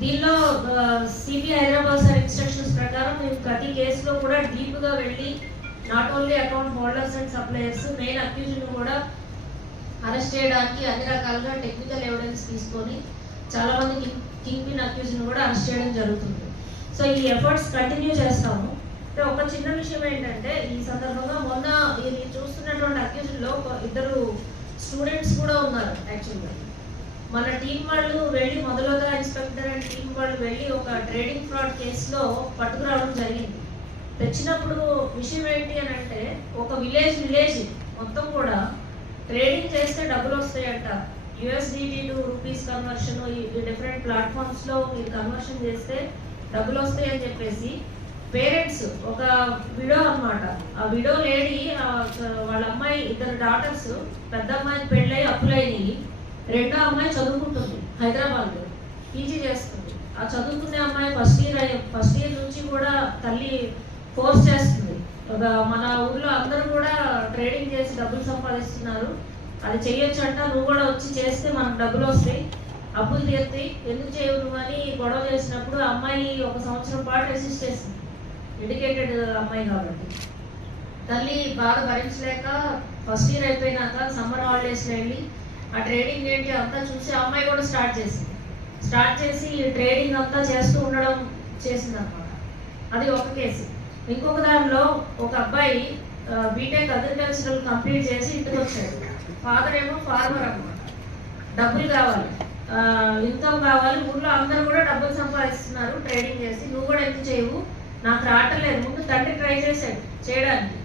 దీనిలో CBI Hyderabad sir instructions ప్రకారం మేము ప్రతి కేసులో కూడా డీప్గా వెళ్ళి not only account holders and suppliers main అక్యూజ్ను కూడా అరెస్ట్ చేయడానికి అన్ని రకాలుగా టెక్నికల్ ఎవిడెన్స్ తీసుకొని చాలా మంది కింగ్ కింగ్ పిన్ అక్యూజ్ను కూడా అరెస్ట్ చేయడం జరుగుతుంది. సో ఈ ఎఫర్ట్స్ కంటిన్యూ చేస్తాము. అంటే ఒక చిన్న విషయం ఏంటంటే ఈ సందర్భంగా మొన్న ఇది చూస్తున్నటువంటి అక్యూజ్లో ఇద్దరు స్టూడెంట్స్ కూడా ఉన్నారు యాక్చువల్గా మన టీం వాళ్ళు వెళ్ళి మొదలుగా ఇన్స్పెక్టర్ అండ్ టీం వాళ్ళు వెళ్ళి ఒక ట్రేడింగ్ ఫ్రాడ్ కేసులో పట్టుకురావడం జరిగింది. తెచ్చినప్పుడు విషయం ఏంటి అని అంటే ఒక విలేజ్ విలేజ్ మొత్తం కూడా ట్రేడింగ్ చేస్తే డబ్బులు వస్తాయంట. యుఎస్డిటీ టు రూపీస్ కన్వర్షన్ ఈ డిఫరెంట్ ప్లాట్ఫామ్స్లో మీరు కన్వర్షన్ చేస్తే డబ్బులు వస్తాయి అని చెప్పేసి పేరెంట్స్ ఒక విడో అన్నమాట. ఆ విడో లేడీ వాళ్ళ అమ్మాయి ఇద్దరు డాటర్స్ పెద్ద అమ్మాయి పెళ్ళై అప్పులైనవి రెండో అమ్మాయి చదువుకుంటుంది హైదరాబాద్లో. పీజీ చేస్తుంది. ఆ చదువుకునే అమ్మాయి ఫస్ట్ ఇయర్ ఫస్ట్ ఇయర్ నుంచి కూడా తల్లి ఫోర్స్ చేస్తుంది. ఒక మన ఊర్లో అందరూ కూడా ట్రేడింగ్ చేసి డబ్బులు సంపాదిస్తున్నారు. అది చేయొచ్చు అంట నువ్వు కూడా వచ్చి చేస్తే మనకు డబ్బులు వస్తాయి. అప్పులు తీరుతాయి. ఎందుకు చేయవు నువ్వు అని గొడవ చేసినప్పుడు ఆ అమ్మాయి ఒక సంవత్సరం పాటు రెసిస్ట్ చేసింది ఎడ్యుకేటెడ్ అమ్మాయి కాబట్టి. తల్లి బాగా భరించలేక ఫస్ట్ ఇయర్ అయిపోయినాక సమ్మర్ హాలిడేస్లో వెళ్ళి ఆ ట్రేడింగ్ ఏంటి అంతా చూసి ఆ అమ్మాయి కూడా స్టార్ట్ చేసింది. స్టార్ట్ చేసి ఈ ట్రేడింగ్ అంతా చేస్తూ ఉండడం చేసింది అనమాట అది ఒక కేసు. ఇంకొక దానిలో ఒక అబ్బాయి బీటెక్ అగ్రికల్చరల్ కంప్లీట్ చేసి ఇంటికి వచ్చాడు ఫాదర్ ఏమో ఫార్మర్ అనమాట డబ్బులు కావాలి. ఇన్కమ్ కావాలి. ఊర్లో అందరూ కూడా డబ్బులు సంపాదిస్తున్నారు ట్రేడింగ్ చేసి. నువ్వు కూడా ఎందుకు చేయవు? నాకు రావట్లేదు ముందు తండ్రి ట్రై చేశాడు చేయడానికి.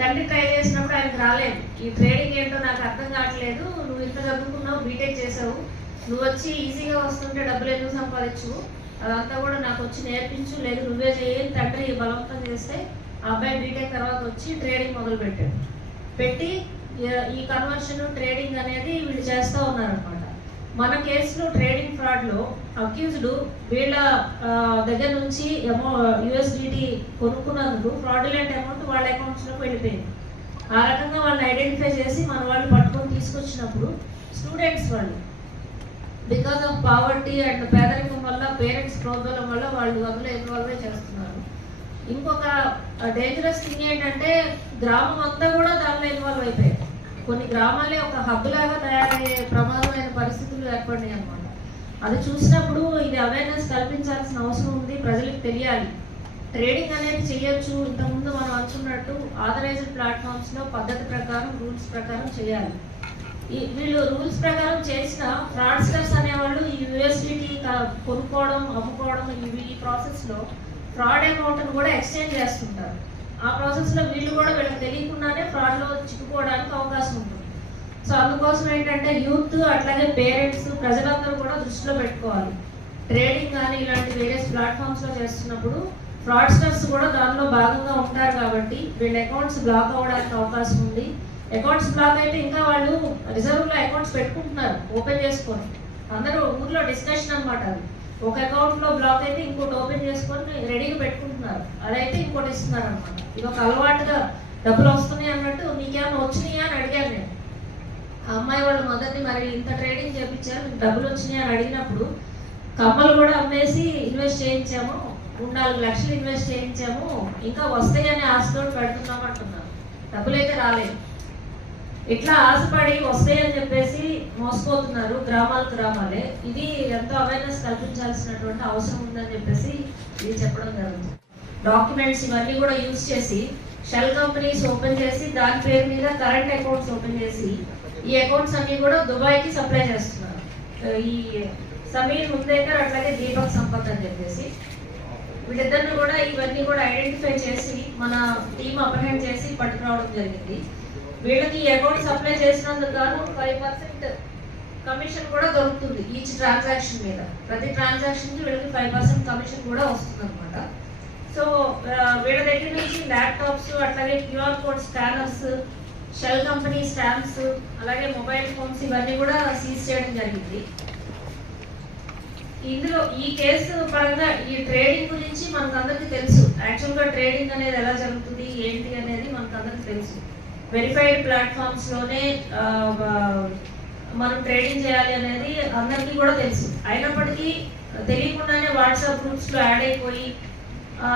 తండ్రి ట్రై చేసినప్పుడు ఆయనకు రాలేదు. ఈ ట్రేడింగ్ ఏంటో నాకు అర్థం కావట్లేదు. నువ్వు ఇంత చదువుకున్నావు బీటెక్ చేసావు. నువ్వు వచ్చి ఈజీగా వస్తుంటే డబ్బులు ఎందుకు సంపాదించు? అదంతా కూడా నాకు వచ్చి నేర్పించు. లేదు నువ్వే చేయి తండ్రి బలవంతం చేస్తే ఆ అబ్బాయి బీటెక్ తర్వాత వచ్చి ట్రేడింగ్ మొదలు పెట్టాడు పెట్టి ఈ- ఈ కన్వర్షన్ ట్రేడింగ్ అనేది వీళ్ళు చేస్తూ ఉన్నారనమాట మన కేసులో ట్రేడింగ్ ఫ్రాడ్లో అక్యూజ్డ్ వీళ్ళ దగ్గర నుంచి ఎమో యుఎస్డిటి కొనుక్కున్నందుకు ఫ్రాడ్యులెంట్ అమౌంట్ వాళ్ళ అకౌంట్స్లోకి వెళ్ళిపోయింది. ఆ రకంగా వాళ్ళని ఐడెంటిఫై చేసి మన వాళ్ళు పట్టుకొని తీసుకొచ్చినప్పుడు స్టూడెంట్స్ వాళ్ళు బికాస్ ఆఫ్ పావర్టీ అండ్ పేదరికం వల్ల పేరెంట్స్ ప్రోగ్రాం వల్ల వాళ్ళు అందులో ఇన్వాల్వ్ చేస్తున్నారు. ఇంకొక డేంజరస్ థింగ్ ఏంటంటే గ్రామం అంతా కూడా దానిలో ఇన్వాల్వ్ అయిపోయింది. కొన్ని గ్రామాలే ఒక హబ్ లాగా తయారయ్యే ప్రమాదమైన పరిస్థితులు ఏర్పడినాయి అనమాట అది చూసినప్పుడు ఇది అవేర్నెస్ కల్పించాల్సిన అవసరం ఉంది ప్రజలకు తెలియాలి. ట్రేడింగ్ అనేది చేయొచ్చు ఇంతకుముందు మనం అనుకున్నట్టు ఆథరైజ్డ్ ప్లాట్ఫామ్స్లో పద్ధతి ప్రకారం రూల్స్ ప్రకారం చేయాలి. వీళ్ళు రూల్స్ ప్రకారం చేసిన ఫ్రాడ్స్టర్స్ అనేవాళ్ళు ఈ యూఎస్డిటీ కొనుక్కోవడం అమ్ముకోవడం ఇవి ఈ ప్రాసెస్లో ఫ్రాడ్ అమౌంట్ను కూడా ఎక్స్చేంజ్ చేస్తుంటారు. ఆ ప్రాసెస్లో వీళ్ళు కూడా వీళ్ళకి తెలియకుండానే ఫ్రాడ్లో చిక్కుకోవడానికి అవకాశం ఉంటుంది. సో అందుకోసం ఏంటంటే యూత్ అట్లాగే పేరెంట్స్ ప్రజలందరూ కూడా దృష్టిలో పెట్టుకోవాలి. ట్రేడింగ్ కానీ ఇలాంటి వేరియస్ ప్లాట్ఫామ్స్లో చేస్తున్నప్పుడు ఫ్రాడ్స్టర్స్ కూడా దానిలో భాగంగా ఉంటారు కాబట్టి వీళ్ళ అకౌంట్స్ బ్లాక్ అవ్వడానికి అవకాశం ఉంది. అకౌంట్స్ బ్లాక్ అయితే ఇంకా వాళ్ళు రిజర్వ్లో అకౌంట్స్ పెట్టుకుంటున్నారు ఓపెన్ చేసుకొని. అందరూ ఊర్లో డిస్కషన్ అనమాట అది. ఒక అకౌంట్లో బ్లాక్ అయితే ఇంకోటి ఓపెన్ చేసుకొని రెడీగా పెట్టుకుంటున్నారు. అదైతే ఇంకోటి ఇస్తున్నారు అనమాట ఇది ఒక అలవాటుగా డబ్బులు వస్తున్నాయి అన్నట్టు నీకేమైనా వచ్చినాయా అని అడిగాను నేను. ఆ అమ్మాయి వాళ్ళ మొదటి మరి ఇంత ట్రేడింగ్ చేయించారు డబ్బులు వచ్చినాయి అని అడిగినప్పుడు కమ్మలు కూడా అమ్మేసి ఇన్వెస్ట్ చేయించాము. మూడు నాలుగు లక్షలు ఇన్వెస్ట్ చేయించాము. ఇంకా వస్తాయని ఆశతో పెడుతున్నాం అంటున్నాను డబ్బులు అయితే రాలేదు. ఇట్లా ఆశపడి వస్తాయని చెప్పేసి మోసపోతున్నారు గ్రామాలు గ్రామాలే. ఇది ఎంతో అవేర్నెస్ కల్పించాల్సినటువంటి అవసరం ఉందని చెప్పేసి ఇది చెప్పడం జరుగుతుంది. డాక్యుమెంట్స్ ఇవన్నీ కూడా యూజ్ చేసి షెల్ కంపెనీస్ ఓపెన్ చేసి దాని పేరు మీద కరెంట్ అకౌంట్స్ ఓపెన్ చేసి ఈ అకౌంట్స్ అన్ని కూడా దుబాయ్కి సప్లై చేస్తున్నారు. ఈ సమీర్ ముందేకర్ అట్లాగే దీపక్ సంపత్ అని చెప్పేసి. వీళ్ళిద్దరిని కూడా ఇవన్నీ కూడా ఐడెంటిఫై చేసి మన టీం అప్రహెండ్ చేసి పట్టుకురావడం జరిగింది. వీళ్ళకి అకౌంట్ సప్లై చేసినందుకు గాను ఫైవ్ పర్సెంట్ కమిషన్ కూడా దొరుకుతుంది ఈచ్ ట్రాన్సాక్షన్ మీద. ప్రతి ట్రాన్సాక్షన్కి వీళ్ళకి ఫైవ్ పర్సెంట్ కమిషన్ కూడా వస్తుంది అనమాట సో వీళ్ళ దగ్గర నుంచి ల్యాప్టాప్స్ అట్లాగే QR code scanners shell company stamps అలాగే మొబైల్ ఫోన్స్ ఇవన్నీ కూడా సీజ్ చేయడం జరిగింది. ఇందులో ఈ కేసు పరంగా ఈ ట్రేడింగ్ గురించి మనకు అందరికీ తెలుసు. యాక్చువల్గా ట్రేడింగ్ అనేది ఎలా జరుగుతుంది ఏంటి అనేది మనకు అందరికీ తెలుసు. వెరిఫైడ్ ప్లాట్ఫామ్స్లోనే మనం ట్రేడింగ్ చేయాలి అనేది అందరికీ కూడా తెలుసు. అయినప్పటికీ తెలియకుండానే వాట్సాప్ గ్రూప్స్లో యాడ్ అయిపోయి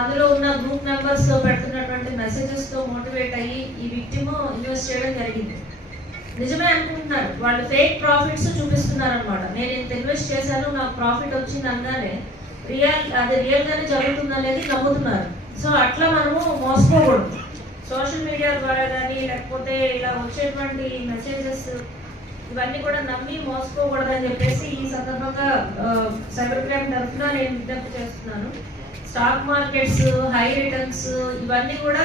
అందులో ఉన్న గ్రూప్ మెంబర్స్ పెడుతున్నటువంటి మెసేజెస్తో మోటివేట్ అయ్యి ఈ విక్టిమ్ ఇన్వెస్ట్ చేయడం జరిగింది. నిజమే అనుకుంటున్నారు. వాళ్ళు ఫేక్ ప్రాఫిట్స్ చూపిస్తున్నారు అనమాట నేను ఇంత ఇన్వెస్ట్ చేశాను నాకు ప్రాఫిట్ వచ్చింది అనగానే రియల్ అది రియల్ గానే జరుగుతుంది అనేది నమ్ముతున్నారు. సో అట్లా మనము మోసపోకూడదు. సోషల్ మీడియా ద్వారా కానీ లేకపోతే ఇలా వచ్చేటువంటి మెసేజెస్ ఇవన్నీ కూడా నమ్మి మోసపోకూడదని చెప్పేసి ఈ సందర్భంగా సైబర్ క్రైమ్ తరఫున నేను విజ్ఞప్తి చేస్తున్నాను. స్టాక్ మార్కెట్స్ హై రిటర్న్స్ ఇవన్నీ కూడా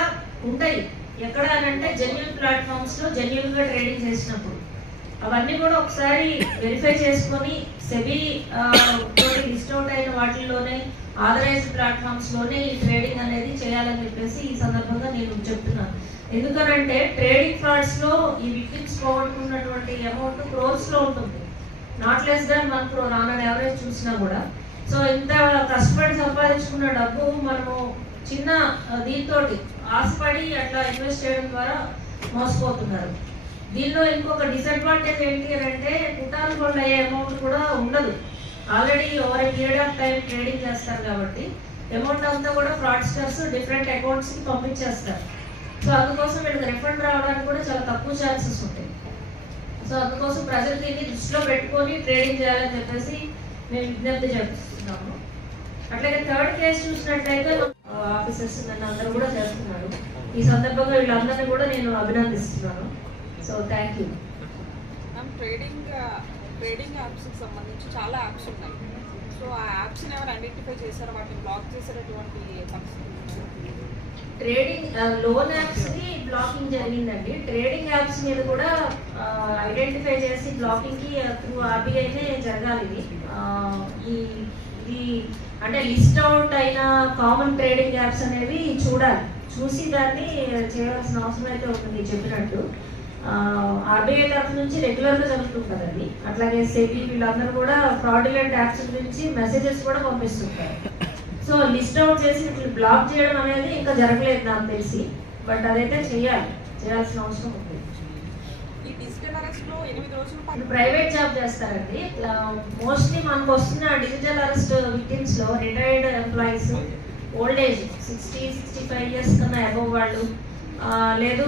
ఉంటాయి. ఎక్కడ అని అంటే జెన్యున్ ప్లాట్ఫామ్స్లో జెన్యున్గా ట్రేడింగ్ చేసినప్పుడు. అవన్నీ కూడా ఒకసారి వెరిఫై చేసుకొని సెబీ తోటి లిస్ట్ అవుట్ అయిన వాటిల్లోనే ఆథరైజ్డ్ ప్లాట్ఫామ్స్లోనే ఈ ట్రేడింగ్ అనేది చేయాలని చెప్పేసి ఈ సందర్భంగా నేను చెప్తున్నాను. ఎందుకనంటే ట్రేడింగ్ ఫ్రాడ్స్లో ఈ విక్టిమ్స్ పోగొట్టుకున్నటువంటి అమౌంట్ క్రోర్స్లో ఉంటుంది. Not less than one crore on average చూసినా కూడా. సో ఇంత కష్టపడి సంపాదించుకున్న డబ్బు మనము చిన్న దీంతో ఆశపడి అట్లా ఇన్వెస్ట్ చేయడం ద్వారా మోసపోతున్నారు. దీనిలో ఇంకొక డిసడ్వాంటేజ్ ఏంటి అని అంటే కుటాలు హోల్డ్ అయ్యే అమౌంట్ కూడా ఉండదు. Already over a period of time trading చేస్తారు కాబట్టి అమౌంట్ అంతా కూడా ఫ్రాడ్స్టర్స్ డిఫరెంట్ అకౌంట్స్కి పంపించేస్తారు. సో అందుకోసం వీళ్ళకి రిఫండ్ రావడానికి కూడా చాలా తక్కువ ఛాన్సెస్ ఉంటాయి. సో అందుకోసం ప్రజలు దీన్ని దృష్టిలో పెట్టుకొని ట్రేడింగ్ చేయాలని చెప్పేసి మేము విజ్ఞప్తి చేస్తున్నాము. అట్లాగే థర్డ్ కేసు చూసినట్లయితే ఆఫీసర్స్ నన్ను అందరూ కూడా చేస్తున్నారు. ఈ సందర్భంగా వీళ్ళందరినీ కూడా నేను అభినందిస్తున్నాను. So thank you trading trading యాప్స్కి సంబంధించి చాలా యాప్స్ ఉన్నాయి. సో ఆ యాప్స్ని ఎవరు ఐడెంటిఫై చేశారో వాటిని బ్లాక్ చేసేటటువంటి పరిస్థితి ట్రేడింగ్ లోన్ యాప్స్ని బ్లాకింగ్ జరిగిందండి. ట్రేడింగ్ యాప్స్ మీద కూడా ఐడెంటిఫై చేసి బ్లాకింగ్కి త్రూ ఆర్బీఐనే జరగాలి ఇది. ఈ అంటే లిస్ట్ అవుట్ అయిన కామన్ ట్రేడింగ్ యాప్స్ అనేవి చూడాలి. చూసి దాన్ని చేయాల్సిన అవసరం అయితే ఉంటుంది చెప్పినట్టు. ఆర్బీఐ తరఫు నుంచి రెగ్యులర్గా జరుగుతుంటుంది అది అట్లాగే సెబీ వీళ్ళందరూ కూడా ఫ్రాడ్యులెంట్ యాప్స్ గురించి మెసేజెస్ కూడా పంపిస్తుంటారు. సో లిస్ట్ అవుట్ చేసి ఇట్లా బ్లాక్ చేయడం అనేది ఇంకా జరగలేదు నాకు తెలిసి. బట్ అదైతే చేయాలి. చేయాల్సిన అవసరం ఉంది. ప్రైవేట్ జాబ్ చేస్తారండి. మోస్ట్లీ మనకు వస్తున్న digital arrest విక్టిమ్స్లో retired employees old age sixty sixty five years కన్నా అబవ్ వాళ్ళు లేదు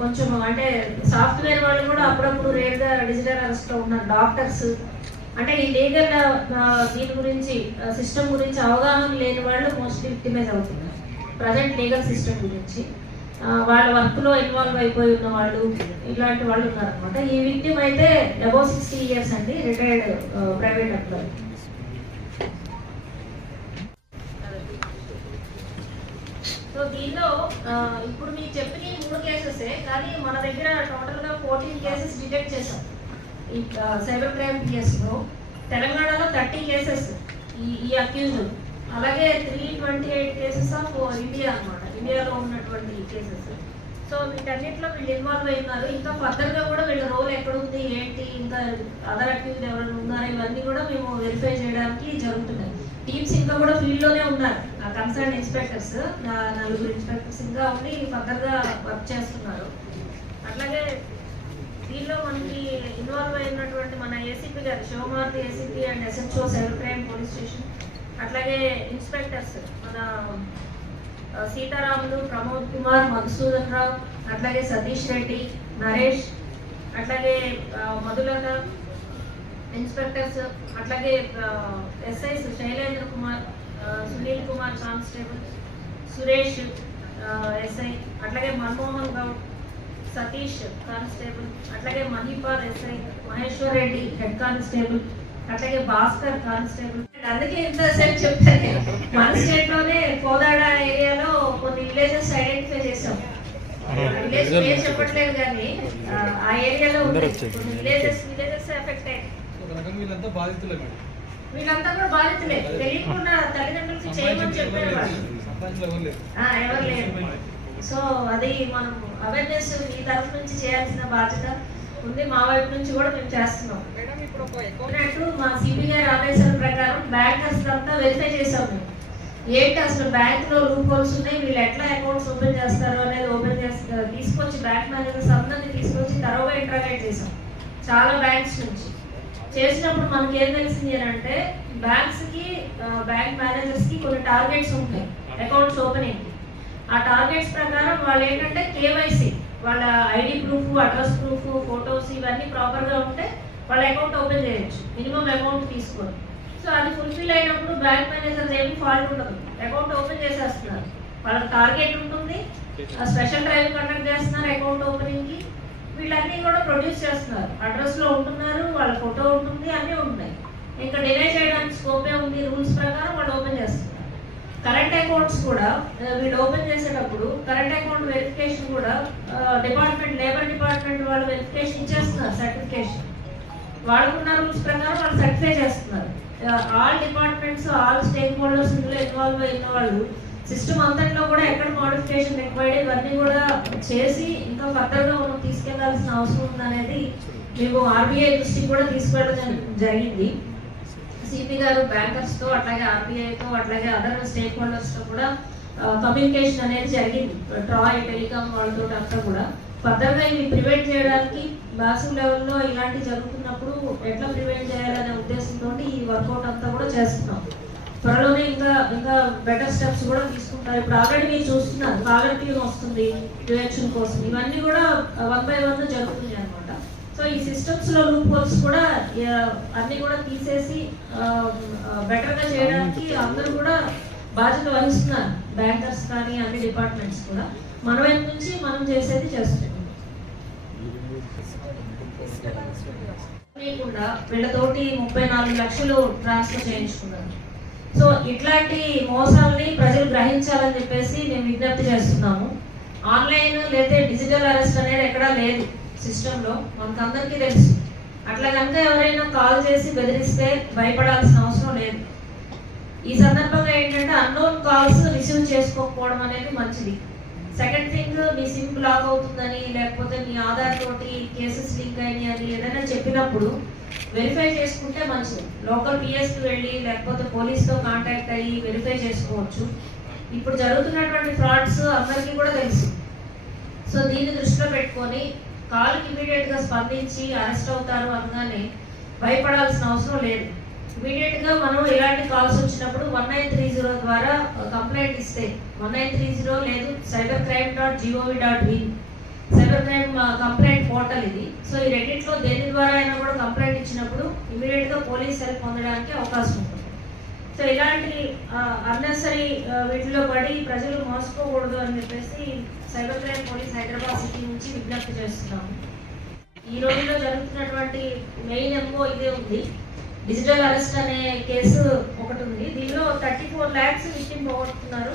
కొంచెం అంటే సాఫ్ట్వేర్ వాళ్ళు కూడా అప్పుడప్పుడు రేర్గా డిజిటల్ అరెస్ట్లో ఉన్నారు డాక్టర్స్. అంటే ఈ లీగల్ దీని గురించి సిస్టమ్ గురించి అవగాహన లేని వాళ్ళు మోస్ట్లీ విక్టిమైజ్ అవుతున్నారు. ప్రజెంట్ లీగల్ సిస్టమ్ గురించి. వాళ్ళ వర్క్లో ఇన్వాల్వ్ అయిపోయి ఉన్న వాళ్ళు ఇలాంటి వాళ్ళు ఉన్నారనమాట ఈ విక్టిమ్ అయితే అబౌవ్ సిక్స్టీ ఇయర్స్ అండి రిటైర్డ్ ప్రైవేట్ ఎంప్లాయీ సో దీనిలో ఇప్పుడు మీకు చెప్పిన మూడు కేసెసే కానీ మన దగ్గర టోటల్గా ఫోర్టీన్ కేసెస్ డిటెక్ట్ చేశాం. ఈ సైబర్ క్రైమ్ కేసులో తెలంగాణలో థర్టీ కేసెస్ ఈ ఈ అక్యూజ్ అలాగే three twenty eight cases of India అన్నమాట. ఇండియాలో ఉన్నటువంటి కేసెస్ సో వీటన్నిటిలో వీళ్ళు ఇన్వాల్వ్ అయినారు ఇంకా ఫర్దర్గా కూడా వీళ్ళ రోల్ ఎక్కడ ఉంది ఏంటి ఇంకా అదర్ అక్యూజ్ ఎవరైనా ఉన్నారా ఇవన్నీ కూడా మేము వెరిఫై చేయడానికి జరుగుతున్నాయి. టీమ్స్ ఇంకా కూడా ఫీల్డ్లోనే ఉన్నారు. ఆ కన్సర్న్ ఇన్స్పెక్టర్స్ నా నలుగురు ఇన్స్పెక్టర్స్ ఇంకా ఉండి ఫర్దర్గా వర్క్ చేస్తున్నారు. అట్లాగే దీనిలో మనకి ఇన్వాల్వ్ అయినటువంటి మన ఏసీపీ గారు Shivamaruthi ACP and SHO cyber crime police station అట్లాగే ఇన్స్పెక్టర్స్ మన సీతారాములు ప్రమోద్ కుమార్ మధుసూదన్ రావు అట్లాగే సతీష్ రెడ్డి నరేష్ అట్లాగే మధులత ఇన్స్పెక్టర్స్ అట్లాగే SIs Shailendra Kumar Sunil Kumar constable Suresh SI అట్లాగే మన్మోహన్ గౌడ్ సతీష్ కానిస్టేబుల్ అట్లాగే Mahipal SI Maheshwar Reddy head constable అట్లాగే భాస్కర్ కానిస్టేబుల్. అందుకే ఇంతసేపు చెప్తాను మన స్టేట్లోనే కోదాడ ఏరియాలో కొన్ని విలేజెస్ ఐడెంటిఫై చేసాం విలేజ్ పేరు చెప్పట్లేదు కానీ ఆ, ఏరియాలో విలేజెస్ విలేజెస్ వీళ్ళంతా బాధితులే మేడం. వీళ్ళంతా కూడా బాధితులే. తెలియకుండా తల్లిదండ్రులకి చేయమని చెప్పేవాళ్ళు సంపాదించిన ఎవరు లేరు. ఆ, ఎవరు లేరు. సో అది మనం అవేర్నెస్ ఈ తరఫు నుంచి చేయాల్సిన బాధ్యత ఉంది. మా వైపు నుంచి కూడా మేము చేస్తున్నాం. మేడం ఇప్పుడు ఒక అకౌంట్ ఉన్నట్టు మా సిబి గారి ఆదేశాల ప్రకారం బ్యాంకర్స్ అంతా వెరిఫై చేసాం మేము. ఏంటి అసలు బ్యాంక్లో లూప్ హోల్స్ ఉన్నాయి? వీళ్ళు ఎట్లా అకౌంట్స్ ఓపెన్ చేస్తారు అనేది ఓపెన్ చేస్తారు తీసుకొచ్చి బ్యాంక్ మేనేజర్స్ అందరినీ తీసుకొచ్చి తరోగా ఇంటరాగేట్ చేసాం చాలా బ్యాంక్స్ నుంచి. చేసినప్పుడు మనకి ఏం తెలిసింది అని అంటే బ్యాంక్స్కి బ్యాంక్ మేనేజర్స్కి కొన్ని టార్గెట్స్ ఉంటాయి. అకౌంట్స్ ఓపెనింగ్ ఆ టార్గెట్స్ ప్రకారం వాళ్ళు ఏంటంటే కేవైసీ వాళ్ళ ID proof address proof photos ఇవన్నీ ప్రాపర్గా ఉంటే వాళ్ళ అకౌంట్ ఓపెన్ చేయొచ్చు. మినిమం అమౌంట్ తీసుకొని సో అది ఫుల్ఫిల్ అయినప్పుడు బ్యాంక్ మేనేజర్స్ ఏమి ఫాల్ట్ ఉండదు. అకౌంట్ ఓపెన్ చేసేస్తున్నారు. వాళ్ళకి టార్గెట్ ఉంటుంది. స్పెషల్ డ్రైవ్ కండక్ట్ చేస్తున్నారు అకౌంట్ ఓపెనింగ్కి. వీళ్ళన్నీ కూడా ప్రొడ్యూస్ చేస్తున్నారు. అడ్రస్లో ఉంటున్నారు వాళ్ళ ఫోటో ఉంటుంది అన్నీ ఉంటున్నాయి. ఇంకా డిలే చేయడానికి స్కోపే ఉంది రూల్స్ ప్రకారం వాళ్ళు ఓపెన్ చేస్తున్నారు. కరెంట్ అకౌంట్స్ కూడా వీళ్ళు ఓపెన్ చేసేటప్పుడు కరెంట్ అకౌంట్ వెరిఫికేషన్ కూడా డిపార్ట్మెంట్ లేబర్ డిపార్ట్మెంట్ వాళ్ళు వెరిఫికేషన్ ఇచ్చేస్తున్నారు సర్టిఫికేషన్ వాళ్ళకున్న రూల్స్ ప్రకారం వాళ్ళు సర్టిఫై చేస్తున్నారు. All departments all stakeholders ఇందులో ఇన్వాల్వ్ అయిన వాళ్ళు సిస్టమ్ అంతట్లో కూడా ఎక్కడ మోడిఫికేషన్ రిక్వైర్డ్ ఇవన్నీ కూడా చేసి ఇంకా ఫర్దర్గా మనం తీసుకెళ్ళాల్సిన అవసరం ఉందనేది మేము ఆర్బీఐ దృష్టికి కూడా తీసుకెళ్ళడం జరిగింది. సిపి గారు బ్యాంకర్స్తో అట్లాగే ఆర్బీఐతో అట్లాగే అదర్ స్టేక్ హోల్డర్స్తో కూడా కమ్యూనికేషన్ అనేది జరిగింది. ట్రాయ్ టెలికాం వాళ్ళతో అంతా కూడా. ఫర్దర్గా ఇవి ప్రివెంట్ చేయడానికి మాసివ్ లెవెల్లో ఇలాంటి జరుగుతున్నప్పుడు ఎట్లా ప్రివెంట్ చేయాలనే ఉద్దేశంతో ఈ వర్కౌట్ అంతా కూడా చేస్తున్నాం. త్వరలోనే ఇంకా ఇంకా బెటర్ స్టెప్స్ కూడా తీసుకుంటారు. ఇప్పుడు ఆల్రెడీ మీరు చూస్తున్నారు ట్యూన్ వస్తుంది రియాక్షన్ కోసం. ఇవన్నీ కూడా వన్ బై వన్ జరుగుతుంది అనమాట సో ఈ సిస్టమ్స్లో లూప్ హోల్స్ కూడా అన్ని కూడా తీసేసి బెటర్గా చేయడానికి అందరూ కూడా బాధ్యత వహిస్తున్నారు. బ్యాంకర్స్ కానీ అన్ని డిపార్ట్మెంట్స్ కూడా. మన వైపు నుంచి మనం చేసేది చేస్తున్నాం లేకుండా వీళ్ళతోటి ముప్పై నాలుగు లక్షలు ట్రాన్స్ఫర్ చేయించుకున్నారు. సో ఇట్లాంటి మోసాలని ప్రజలు గ్రహించాలని చెప్పేసి మేము విజ్ఞప్తి చేస్తున్నాము. ఆన్లైన్ లేదా డిజిటల్ అరెస్ట్ అనేది ఎక్కడా లేదు సిస్టంలో మనకు అందరికీ తెలుసు. అట్లా కనుక ఎవరైనా కాల్ చేసి బెదిరిస్తే భయపడాల్సిన అవసరం లేదు. ఈ సందర్భంగా ఏంటంటే అన్నోన్ కాల్స్ రిసీవ్ చేసుకోకపోవడం అనేది మంచిది. సెకండ్ థింగ్ మీ సిమ్ బ్లాక్ అవుతుందని లేకపోతే మీ ఆధార్ తోటి కేసెస్ లింక్ అయినాయి అని ఏదైనా చెప్పినప్పుడు వెరిఫై చేసుకుంటే మంచిది. లోకల్ పిఎస్కి వెళ్ళి లేకపోతే పోలీస్తో కాంటాక్ట్ అయ్యి వెరిఫై చేసుకోవచ్చు. ఇప్పుడు జరుగుతున్నటువంటి ఫ్రాడ్స్ అందరికీ కూడా తెలుసు. సో దీన్ని దృష్టిలో పెట్టుకొని కాల్కి ఇమీడియట్గా స్పందించి అరెస్ట్ అవుతారు అనగానే భయపడాల్సిన అవసరం లేదు. ఇమీడియట్గా మనం ఇలాంటి కాల్స్ వచ్చినప్పుడు వన్ నైన్ త్రీ జీరో ద్వారా కంప్లైంట్ ఇస్తే వన్ నైన్ త్రీ జీరో లేదు cyber crime dot gov dot in cyber crime complaint portal ఇది. సో ఈ రెండింటిలో దేని ద్వారా అయినా కూడా కంప్లైంట్ ఇచ్చినప్పుడు ఇమీడియట్గా పోలీస్ హెల్ప్ పొందడానికి అవకాశం ఉంటుంది. సో ఇలాంటి అన్నెసరీ వీటిలో పడి ప్రజలు మోసపోకూడదు అని చెప్పేసి cyber crime police Hyderabad city నుంచి విజ్ఞప్తి చేస్తున్నాము. ఈ రోజుల్లో జరుగుతున్నటువంటి మెయిన్ ఎంఓ ఇదే ఉంది. డిజిటల్ అరెస్ట్ అనే కేసు ఒకటి ఉంది. దీనిలో థర్టీ ఫోర్ ల్యాక్స్ విక్టిమ్ పోగొట్టుకున్నారు.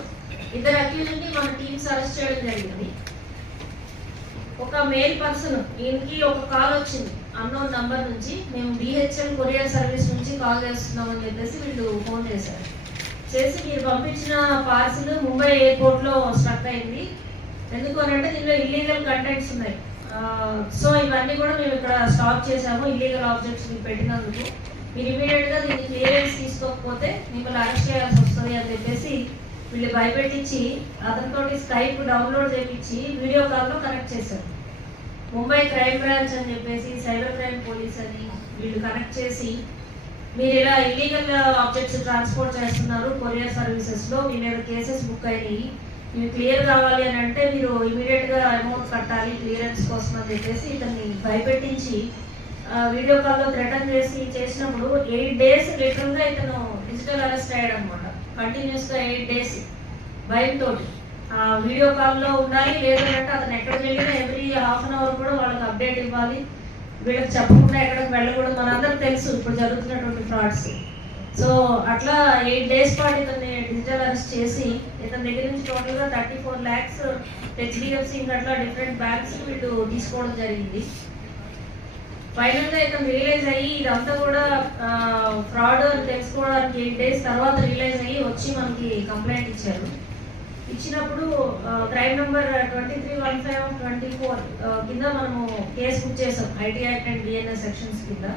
ఇద్దరు అక్యూజ్ని మన టీమ్స్ అరెస్ట్ చేయడం జరిగింది. ఒక మెయిల్ పర్సన్ ఈయనకి ఒక కాల్ వచ్చింది. అన్నోన్ నంబర్ నుంచి మేము బిహెచ్ఎల్ కొరియర్ సర్వీస్ నుంచి కాల్ చేస్తున్నాం అని చెప్పేసి వీళ్ళు ఫోన్ చేశారు. చేసి మీరు పంపించిన పార్సిల్ ముంబై ఎయిర్పోర్ట్లో స్ట్రక్ అయింది. ఎందుకు అని అంటే దీనిలో ఇల్లీగల్ కంటెంట్స్ ఉన్నాయి. సో ఇవన్నీ కూడా మేము ఇక్కడ స్టాప్ చేసాము ఇల్లీగల్ ఆబ్జెక్ట్స్ మీకు పెట్టినందుకు. మీరు ఇమీడియట్గా దీన్ని క్లియరెన్స్ తీసుకోకపోతే మిమ్మల్ని అరెస్ట్ చేయాల్సి వస్తుంది అని చెప్పేసి వీళ్ళు భయపెట్టించి అతనితో స్కైప్ డౌన్లోడ్ చేయించి వీడియో కాల్లో కనెక్ట్ చేశారు. ముంబై క్రైమ్ బ్రాంచ్ అని చెప్పేసి సైబర్ క్రైమ్ పోలీస్ అని వీళ్ళు కనెక్ట్ చేసి మీరు ఇలా ఇల్లీగల్ ఆబ్జెక్ట్స్ ట్రాన్స్పోర్ట్ చేస్తున్నారు కొరియర్ సర్వీసెస్లో మీ మీద కేసెస్ బుక్ అయినాయి ఇవి క్లియర్ కావాలి అని అంటే మీరు ఇమీడియట్గా అమౌంట్ కట్టాలి క్లియరెన్స్ కోసం అని చెప్పేసి ఇతన్ని భయపెట్టించి వీడియో కాల్లో థ్రెటన్ చేసి చేసినప్పుడు ఎయిట్ డేస్ లిటరల్గా ఇతను డిజిటల్ అరెస్ట్ అయ్యాడు అనమాట కంటిన్యూస్గా ఎయిట్ డేస్ భయంతో వీడియో కాల్లో ఉండాలి లేదంటే అతను ఎక్కడికి వెళ్ళినా ఎవ్రీ హాఫ్ అన్ అవర్ కూడా వాళ్ళకి అప్డేట్ ఇవ్వాలి. వీళ్ళకి చెప్పకుండా ఎక్కడికి వెళ్ళకూడదు. మనందరికి తెలుసు ఇప్పుడు జరుగుతున్నటువంటి ఫ్రాడ్స్ సో అట్లా ఎయిట్ డేస్ పాటు ఇతన్ని డిజిటల్ అరెస్ట్ చేసి ఇతని దగ్గర నుంచి టోటల్గా థర్టీ ఫోర్ ల్యాక్స్ హెచ్డిఎఫ్సి ఇంకా అట్లా డిఫరెంట్ బ్యాంక్స్ వీళ్ళు తీసుకోవడం జరిగింది. ఫైనల్గా ఇతను రియలైజ్ అయ్యి ఇదంతా కూడా ఫ్రాడ్ అని తెలుసుకోవడానికి ఎయిట్ డేస్ తర్వాత రియలైజ్ అయ్యి వచ్చి మనకి కంప్లైంట్ ఇచ్చారు. ఇచ్చినప్పుడు crime number twenty three one five twenty four కింద మనము కేసు బుక్ చేసాం IT act and DNS sections కింద.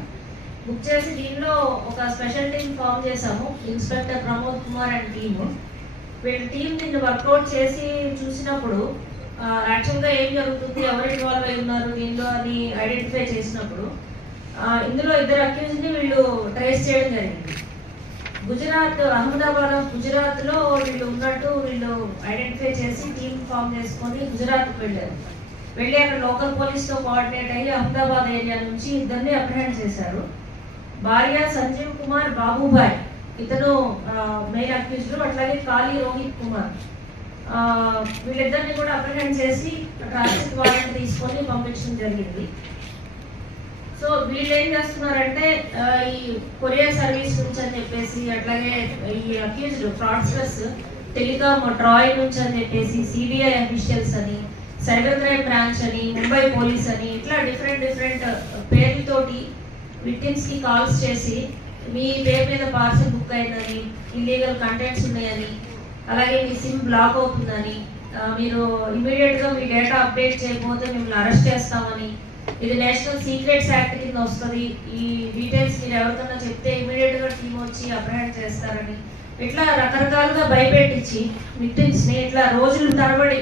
బుక్ చేసి దీనిలో ఒక స్పెషల్ టీం ఫామ్ చేసాము inspector Pramod Kumar and team వీళ్ళ టీం దీన్ని వర్కౌట్ చేసి చూసినప్పుడు యాక్చువల్గా ఏం జరుగుతుంది ఎవరు ఇన్వాల్వ్ అయి ఉన్నారు దీనిలో అని ఐడెంటిఫై చేసినప్పుడు ఇందులో ఇద్దరు అక్యూజ్ని వీళ్ళు ట్రేస్ చేయడం జరిగింది. గుజరాత్ అహ్మదాబాద్ గుజరాత్లో వీళ్ళు ఉన్నట్టు వీళ్ళు ఐడెంటిఫై చేసి టీం ఫామ్ చేసుకొని గుజరాత్కి వెళ్ళారు. వెళ్ళి అక్కడ లోకల్ పోలీస్తో కోఆర్డినేట్ అయ్యి అహ్మదాబాద్ ఏరియా నుంచి ఇద్దరిని అప్రహెండ్ చేశారు. భార్య సంజీవ్ కుమార్ బాబుభాయ్ ఇతను మెయిన్ అక్యూజ్డ్ అట్లాగే కాళీ రోహిత్ కుమార్. వీళ్ళిద్దరిని కూడా అప్రహెండ్ చేసి ట్రాఫిక్ వారెంట్ తీసుకొని పంపించడం జరిగింది. సో వీళ్ళు ఏం చేస్తున్నారంటే ఈ కొరియర్ సర్వీస్ నుంచి అని చెప్పేసి అట్లాగే ఈ అక్యూజ్డ్ ఫ్రాడ్స్టర్స్ టెలికామ్ ట్రాయ్ నుంచి అని చెప్పేసి సిబిఐ అఫీషియల్స్ అని సైబర్ క్రైమ్ బ్రాంచ్ అని ముంబై పోలీస్ అని ఇట్లా డిఫరెంట్ డిఫరెంట్ పేర్లతోటి విక్టిమ్స్కి కాల్స్ చేసి మీ పేరు మీద పార్సల్ బుక్ అయిందని ఇల్లీగల్ కంటెంట్స్ ఉన్నాయని అలాగే మీ సిమ్ బ్లాక్ అవుతుందని మీరు ఇమీడియట్గా మీ డేటా అప్డేట్ చేయకపోతే మిమ్మల్ని అరెస్ట్ చేస్తామని ఇది నేషనల్ సీక్రెట్స్ యాక్ట్ కింద వస్తుంది. ఈ డీటెయిల్స్ మీరు ఎవరికైనా చెప్తే ఇమీడియట్గా టీం వచ్చి అప్రహెండ్ చేస్తారని ఇట్లా రకరకాలుగా భయపెట్టించి విక్టిమ్స్ని ఇట్లా రోజులు తరబడి